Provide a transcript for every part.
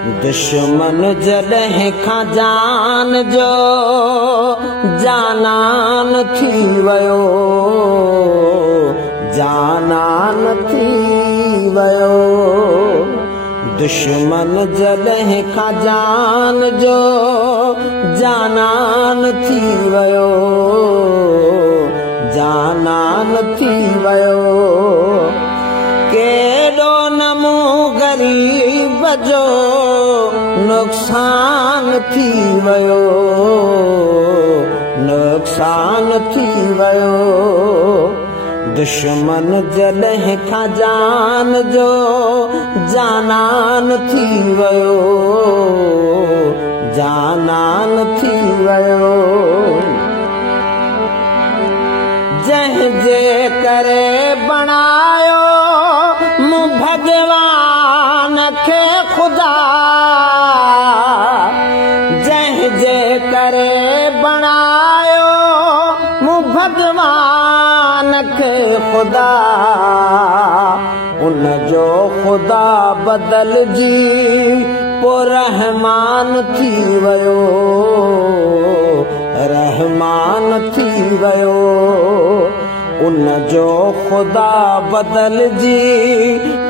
दुश्मन जॾहिं खां जान जो जानान थी वियो, जानान थी वियो। दुश्मन जॾहिं खां जान जो जानान थी वियो, जानान थी वियो। केॾो नमो ग़रीब जो नुक़सान थी वियो, नुक़सान थी वियो। दुश्मन जॾहिं खां जान जो जानान थी वियो, जानान थी वियो। जंहिंजे करे बणायो मूं भॻवान खे ख़ुदा, जंहिंजे करे बणायो मूं भॻवान खे ख़ुदा, उन जो ख़ुदा बदिलजी पोइ रहमान थी वियो, रहमान थी वियो। उन जो ख़ुदा बदिलजी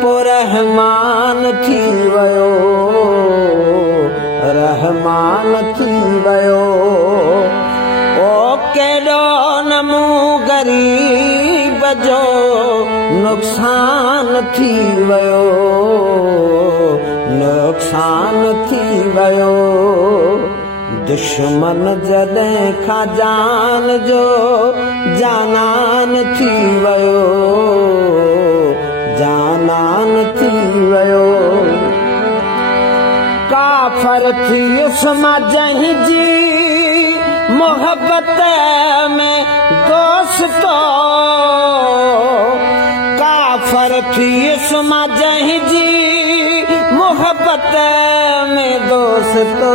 पोइ रहमान थी वियो, रहमान थी वियो। ओ केॾो नमो ग़रीब जो नुक़सान थी वियो, नुक़सान थी वियो। दुश्मन जॾहिं खां जान जो जानान थी वियो, जानान थी वियो। काफ़र थी उस्मा जंहिंजी मोहब्बत में दोस्तो, काफ़र थी उस्मा जंहिंजी मोहब्बत में दोस्तो,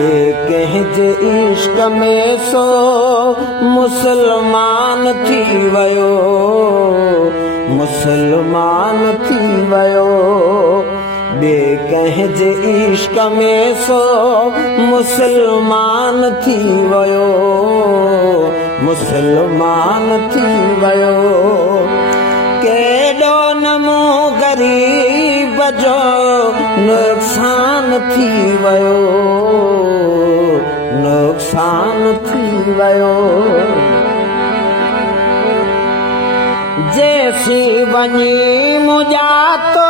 ॿिए कंहिंजे इश्क में सो मुसलमान थी वियो, मुसलमान थी वियो। ॿिए कंहिंजे इश्क में सो मुसलमान थी वियो, मुसलमान थी वियो। केॾो नमो ग़रीब जो नुक़सान थी वियो, नुक़सान थी वियो। जेसी वञी मुंहिंजा तो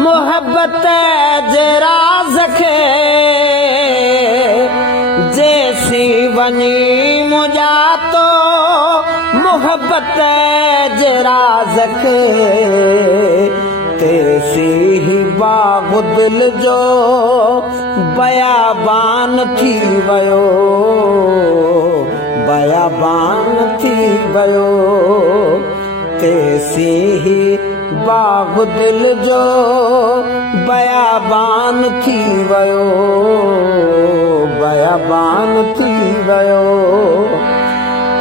मोहब्बत जे राज़ खे, जेसी वञी मुंहिंजा तो मोहब्बत जे राज़ खे, तेसी ही बाग़ दिल जो बयाबान थी वियो, बयाबान थी वियो। तेसी ही बाग़ दिल जो बयाबान थी वियो, बयाबान थी वियो।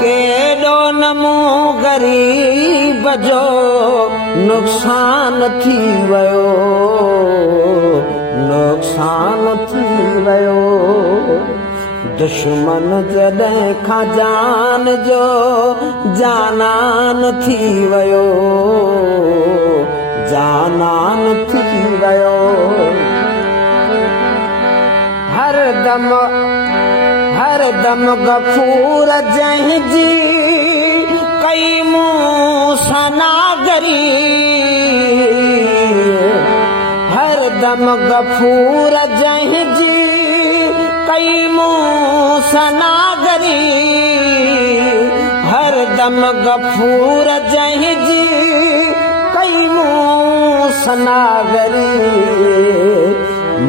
केॾो नमो ग़रीब जो नुक़सान थी वियो, नुक़सान थी वियो। दुश्मन जॾहिं खां जान जो जानान थी वियो, जानान थी वियो। हर दम गफ़ूर जंहिंजी कई मूं सनागरी, हर दम गफ़ूर जंहिंजी कई मूं सनागरी, हर दम गफ़ूर जंहिंजी कई मूं सनागरी।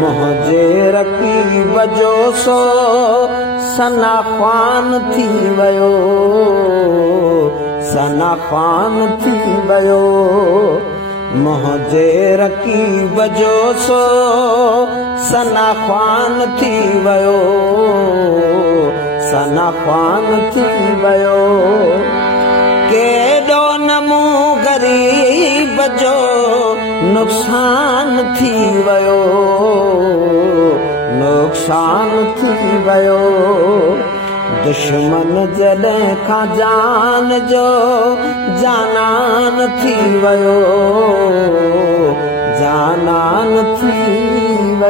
मुंहिंजे रकीब जो सो सना ख़्वान थी वियो, सना ख़्वान थी वियो। मुंहिंजे रकीब जो सो सना ख़्वान थी वियो, सना ख़्वान थी वियो। केॾो नमो ग़रीब जो नुक़सान थी वियो, नुक़सान थी वियो। दुश्मन जॾहिं खां जान जो जानान थी वियो, जानान थी वियो।